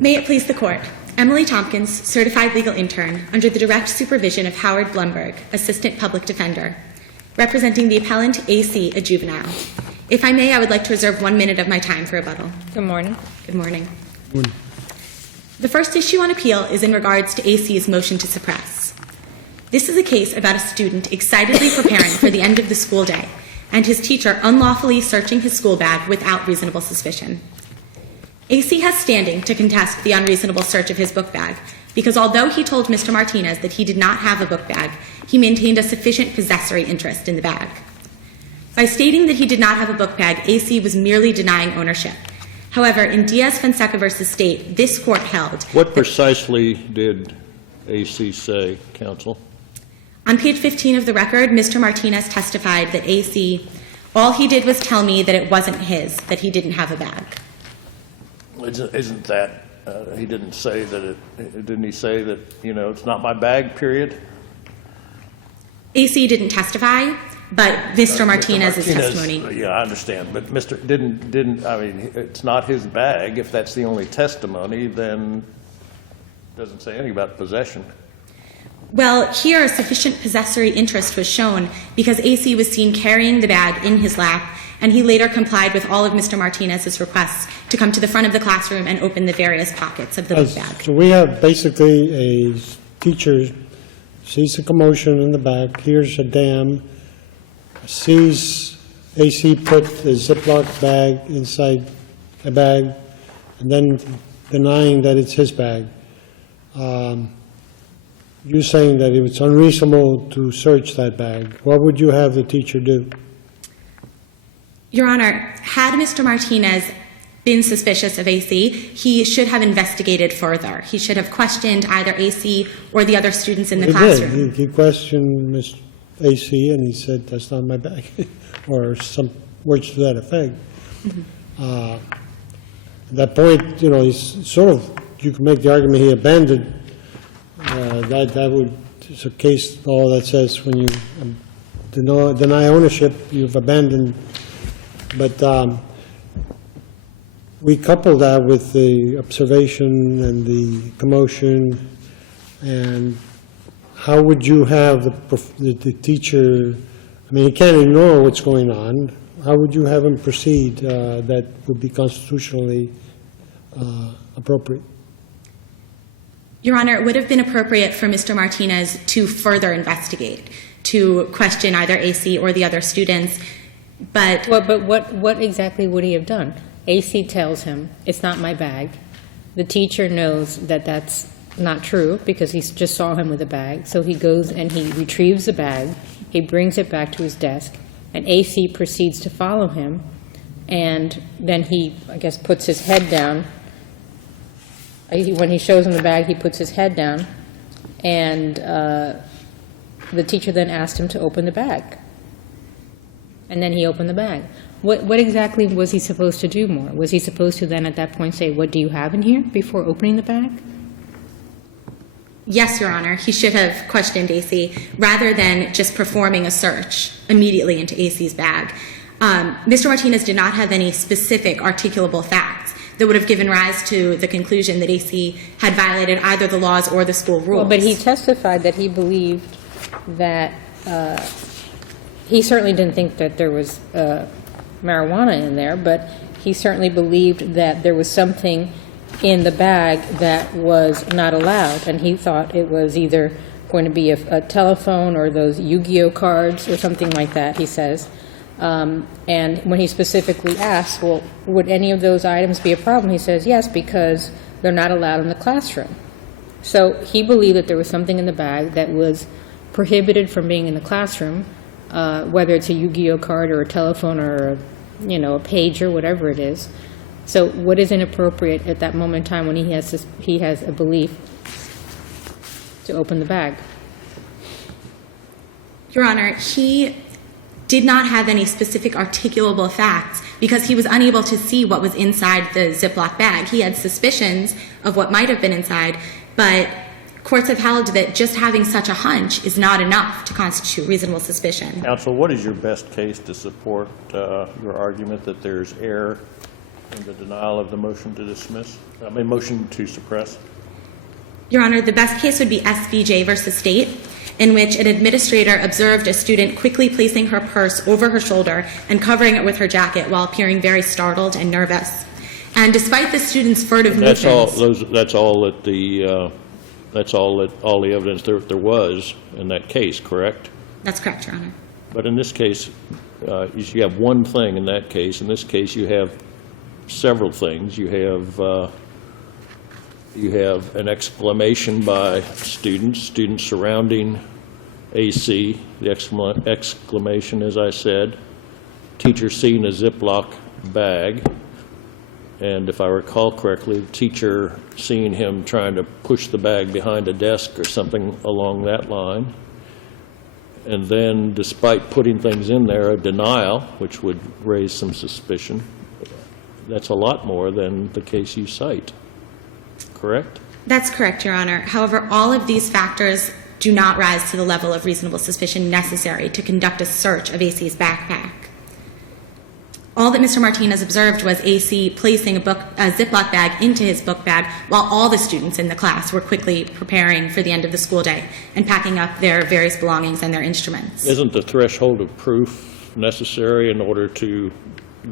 May it please the Court. Emily Tompkins, certified legal intern, under the direct supervision of Howard Blumberg, assistant public defender, representing the appellant A.C., a juvenile. If I may, I would like to reserve 1 minute of my time for rebuttal. Good morning. Good morning. Good morning. The first issue on appeal is in regards to A.C.'s motion to suppress. This is a case about a student excitedly preparing for the end of the school day and his teacher unlawfully searching his school bag without reasonable suspicion. A.C. has standing to contest the unreasonable search of his book bag because although he told Mr. Martinez that he did not have a book bag, he maintained a sufficient possessory interest in the bag. By stating that he did not have a book bag, A.C. was merely denying ownership. However, in Diaz-Fonseca v. State, this court held... What precisely did A.C. say, counsel? On page 15 of the record, Mr. Martinez testified that A.C., all he did was tell me that it wasn't his, that he didn't have a bag. Isn't that, he didn't say that didn't he say that, it's not my bag, period? A.C. didn't testify, but Mr. Martinez's testimony... Yeah, I understand, but it's not his bag. If that's the only testimony, then it doesn't say anything about possession. Well, here a sufficient possessory interest was shown because A.C. was seen carrying the bag in his lap, and he later complied with all of Mr. Martinez's requests to come to the front of the classroom and open the various pockets of the book bag. So we have basically a teacher sees a commotion in the back, hears a dam, sees A.C. put the Ziploc bag inside a bag, and then denying that it's his bag. You're saying that it was unreasonable to search that bag. What would you have the teacher do? Your Honor, had Mr. Martinez been suspicious of A.C., he should have investigated further. He should have questioned either A.C. or the other students in the classroom. He questioned Mr. A.C. and he said, that's not my bag, or some words to that effect. Mm-hmm. At that point, he's sort of, you can make the argument he abandoned. It's a case law that says when you deny ownership, you've abandoned. But we couple that with the observation and the commotion, and how would you have the teacher, he can't ignore what's going on. How would you have him proceed that would be constitutionally appropriate? Your Honor, it would have been appropriate for Mr. Martinez to further investigate, to question either A.C. or the other students. But what exactly would he have done? A.C. tells him, it's not my bag. The teacher knows that that's not true because he just saw him with a bag. So he goes and he retrieves the bag. He brings it back to his desk. And A.C. proceeds to follow him. And then he, puts his head down. When he shows him the bag, he puts his head down. And the teacher then asked him to open the bag. And then he opened the bag. What exactly was he supposed to do more? Was he supposed to then at that point say, what do you have in here, before opening the bag? Yes, Your Honor. He should have questioned A.C. rather than just performing a search immediately into A.C.'s bag. Mr. Martinez did not have any specific articulable facts that would have given rise to the conclusion that A.C. had violated either the laws or the school rules. Well, but he testified that he believed that he certainly didn't think that there was marijuana in there, but he certainly believed that there was something in the bag that was not allowed, and he thought it was either going to be a telephone or those Yu-Gi-Oh cards or something like that, he says. And when he specifically asked, well, would any of those items be a problem, he says, yes, because they're not allowed in the classroom. So he believed that there was something in the bag that was prohibited from being in the classroom, whether it's a Yu-Gi-Oh card or a telephone or a page or whatever it is. So what is inappropriate at that moment in time when he has a belief to open the bag? Your Honor, he did not have any specific articulable facts because he was unable to see what was inside the Ziploc bag. He had suspicions of what might have been inside, but courts have held that just having such a hunch is not enough to constitute reasonable suspicion. Counsel, what is your best case to support your argument that there's error in the denial of the motion to dismiss? Motion to suppress? Your Honor, the best case would be SVJ versus State, in which an administrator observed a student quickly placing her purse over her shoulder and covering it with her jacket while appearing very startled and nervous. And despite the student's furtive movements... That's all the evidence there was in that case, correct? That's correct, Your Honor. But in this case, you have one thing in that case. In this case, you have several things. You have an exclamation by students surrounding AC, the exclamation, as I said, teacher seeing a Ziploc bag, and if I recall correctly, the teacher seeing him trying to push the bag behind a desk or something along that line. And then, despite putting things in there, a denial, which would raise some suspicion. That's a lot more than the case you cite, correct? That's correct, Your Honor. However, all of these factors do not rise to the level of reasonable suspicion necessary to conduct a search of AC's backpack. All that Mr. Martinez observed was AC placing a Ziploc bag into his book bag while all the students in the class were quickly preparing for the end of the school day and packing up their various belongings and their instruments. Isn't the threshold of proof necessary in order to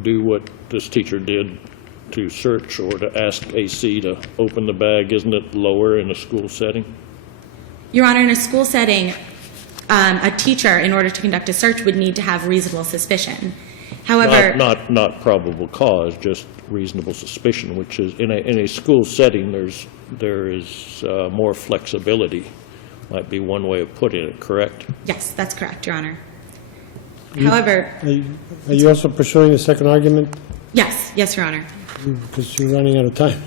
do what this teacher did to search or to ask AC to open the bag? Isn't it lower in a school setting? Your Honor, in a school setting, a teacher, in order to conduct a search, would need to have reasonable suspicion. However, not probable cause, just reasonable suspicion, which is in a school setting, there is more flexibility. Might be one way of putting it, correct? yes, that's correct, Your Honor. However, Are you also pursuing a second argument? yes, Your Honor. Because you're running out of time.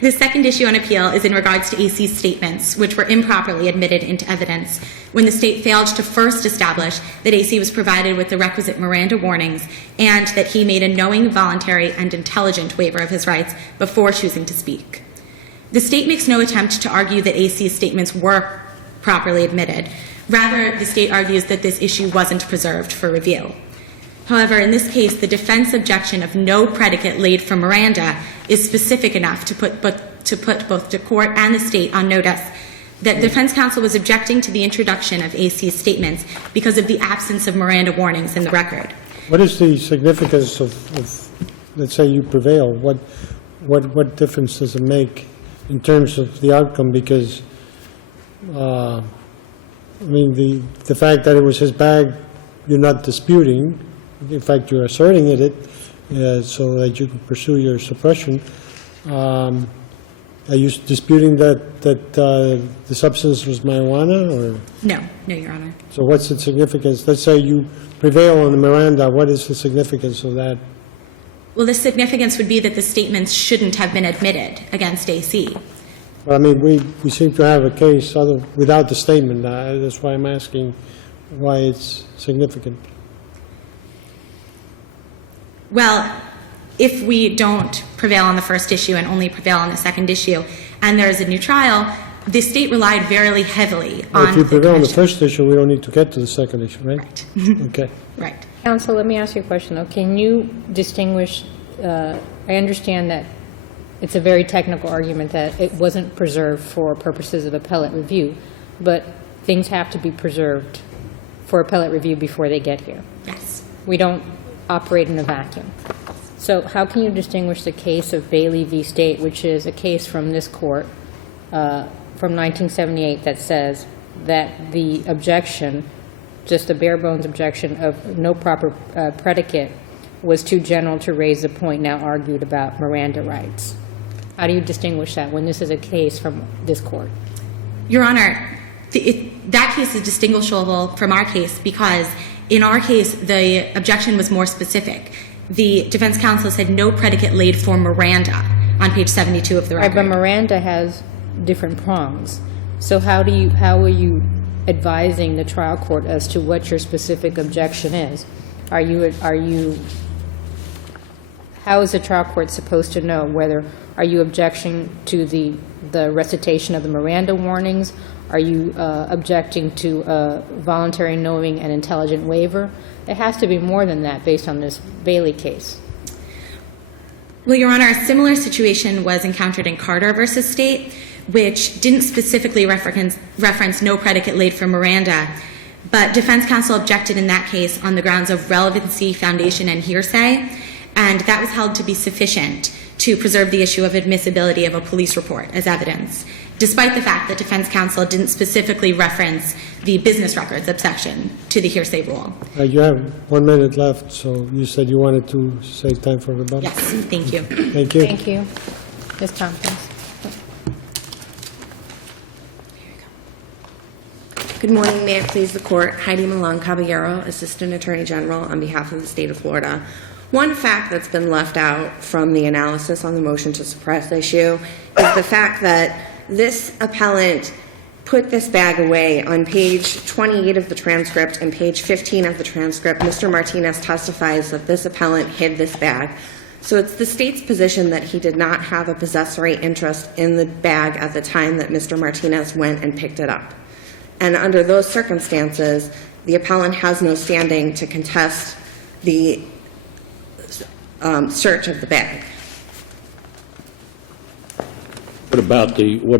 The second issue on appeal is in regards to AC's statements, which were improperly admitted into evidence when the state failed to first establish that AC was provided with the requisite Miranda warnings and that he made a knowing, voluntary, and intelligent waiver of his rights before choosing to speak. The state makes no attempt to argue that AC's statements were properly admitted. Rather, the state argues that this issue wasn't preserved for review. However, in this case, the defense objection of no predicate laid for Miranda is specific enough to put both the court and the state on notice that the defense counsel was objecting to the introduction of AC's statements because of the absence of Miranda warnings in the record. What is the significance of let's say you prevail? What difference does it make in terms of the outcome? Because, I mean, the fact that it was his bag, you're not disputing. In fact, you're asserting it so that you can pursue your suppression. Are you disputing that the substance was marijuana, or? No, Your Honor. So what's the significance? Let's say you prevail on the Miranda. What is the significance of that? Well, the significance would be that the statements shouldn't have been admitted against AC. Well, I mean, we seem to have a case without the statement. That's why I'm asking why it's significant. Well, if we don't prevail on the first issue and only prevail on the second issue, and there is a new trial, the state relied very heavily on If you prevail on the commission. first issue, we don't need to get to the second issue, right? Right. Okay. Right. Counsel, let me ask you a question, though. Can you distinguish, I understand that it's a very technical argument that it wasn't preserved for purposes of appellate review, but things have to be preserved for appellate review before they get here. Yes. We don't operate in a vacuum. So how can you distinguish the case of Bailey v. State, which is a case from this court from 1978 that says that the objection, just the bare bones objection of no proper predicate, was too general to raise the point now argued about Miranda rights? How do you distinguish that when this is a case from this court? Your Honor, that case is distinguishable from our case because in our case, the objection was more specific. The defense counsel said no predicate laid for Miranda on page 72 of the record. Right, but Miranda has different prongs. So how are you advising the trial court as to what your specific objection is? How is the trial court supposed to know whether, are you objecting to the recitation of the Miranda warnings? Are you objecting to a voluntary, knowing, and intelligent waiver? It has to be more than that based on this Bailey case. Well, Your Honor, a similar situation was encountered in Carter versus State, which didn't specifically reference no predicate laid for Miranda, but defense counsel objected in that case on the grounds of relevancy, foundation, and hearsay, and that was held to be sufficient to preserve the issue of admissibility of a police report as evidence, despite the fact that defense counsel didn't specifically reference the business records exception to the hearsay rule. You have 1 minute left, so you said you wanted to save time for rebuttal? Yes, thank you. Thank you. Thank you. Ms. Tompkins. Good morning. May it please the Court. Heidi Malone Caballero, Assistant Attorney General on behalf of the State of Florida. One fact that's been left out from the analysis on the motion to suppress issue is the fact that this appellant put this bag away. On page 28 of the transcript and page 15 of the transcript, Mr. Martinez testifies that this appellant hid this bag. So it's the State's position that he did not have a possessory interest in the bag at the time that Mr. Martinez went and picked it up. And under those circumstances, the appellant has no standing to contest the search of the bag. What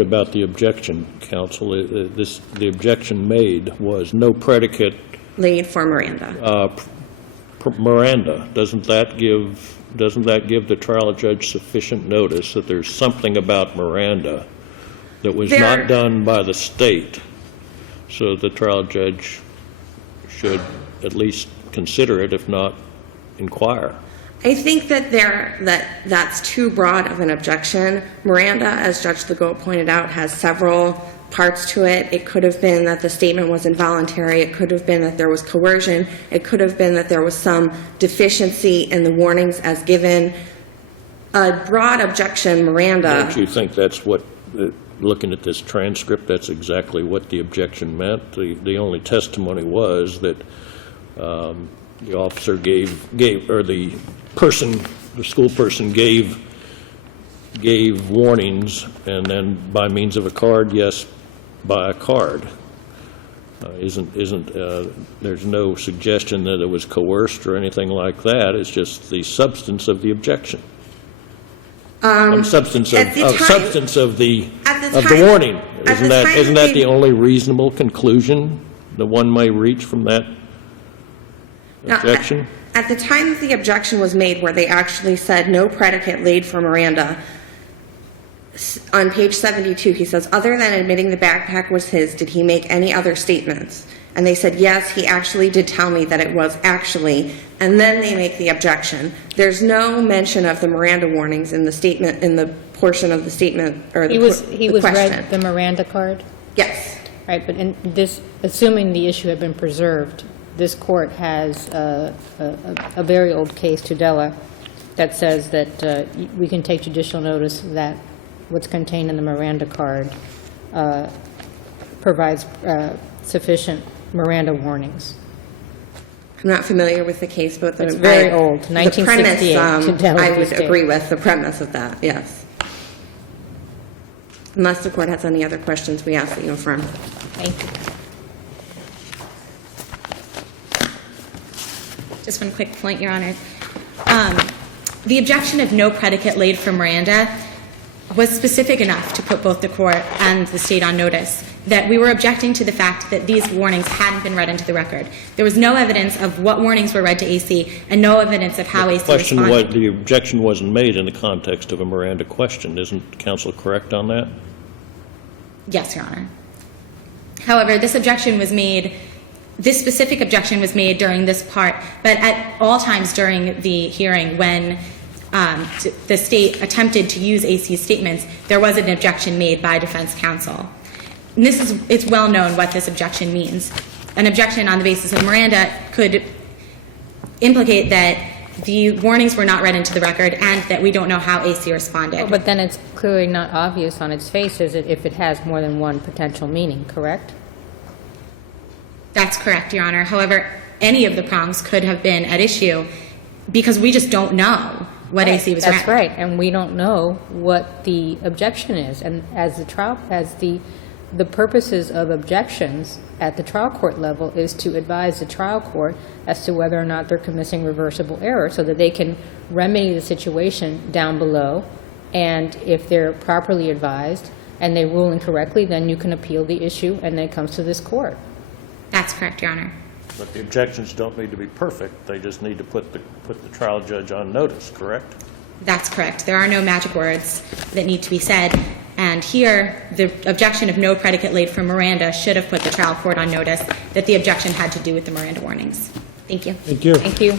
about the objection, counsel? The objection made was no predicate Laid for Miranda. Miranda. Doesn't that give the trial judge sufficient notice that there's something about Miranda that was not done by the state, so the trial judge should at least consider it, if not inquire? I think that that's too broad of an objection. Miranda, as Judge Legault pointed out, has several parts to it. It could have been that the statement was involuntary. It could have been that there was coercion. It could have been that there was some deficiency in the warnings as given. A broad objection, Miranda. Don't you think that's what, looking at this transcript, that's exactly what the objection meant? The only testimony was that the officer gave, or the school person gave warnings, and then by means of a card, yes, by a card. There's no suggestion that it was coerced or anything like that. It's just the substance of the objection. Substance of the warning. Isn't that the only reasonable conclusion that one may reach from that objection? At the time that the objection was made, where they actually said no predicate laid for Miranda, on page 72, he says, other than admitting the backpack was his, did he make any other statements? And they said, yes, he actually did tell me that it was actually, and then they make the objection. There's no mention of the Miranda warnings in the statement, in the portion of the statement, or the question. He was read the Miranda card? Yes. Right, but in this, assuming the issue had been preserved, this court has a very old case, Tudela, that says that we can take judicial notice that what's contained in the Miranda card provides sufficient Miranda warnings. I'm not familiar with the case, but it's very old, 1968. The premise, I would agree with the premise of that, yes. Unless the court has any other questions, we ask that you affirm. Thank you. Just one quick point, Your Honor. The objection of no predicate laid for Miranda was specific enough to put both the court and the state on notice that we were objecting to the fact that these warnings hadn't been read into the record. There was no evidence of what warnings were read to AC and no evidence of how AC responded. The objection wasn't made in the context of a Miranda question. Isn't counsel correct on that? Yes, Your Honor. However, this specific objection was made during this part, but at all times during the hearing when the state attempted to use AC's statements, there was an objection made by defense counsel. And it's well known what this objection means. An objection on the basis of Miranda could implicate that the warnings were not read into the record and that we don't know how AC responded. But then it's clearly not obvious on its face if it has more than one potential meaning, correct? That's correct, Your Honor. However, any of the prongs could have been at issue because we just don't know what AC was read. That's right, and we don't know what the objection is. And as the the purposes of objections at the trial court level is to advise the trial court as to whether or not they're committing reversible error so that they can remedy the situation down below. And if they're properly advised and they rule incorrectly, then you can appeal the issue and then it comes to this court. That's correct, Your Honor. But the objections don't need to be perfect. They just need to put the trial judge on notice, correct? That's correct. There are no magic words that need to be said. And here, the objection of no predicate laid for Miranda should have put the trial court on notice that the objection had to do with the Miranda warnings. Thank you. Thank you. Thank you.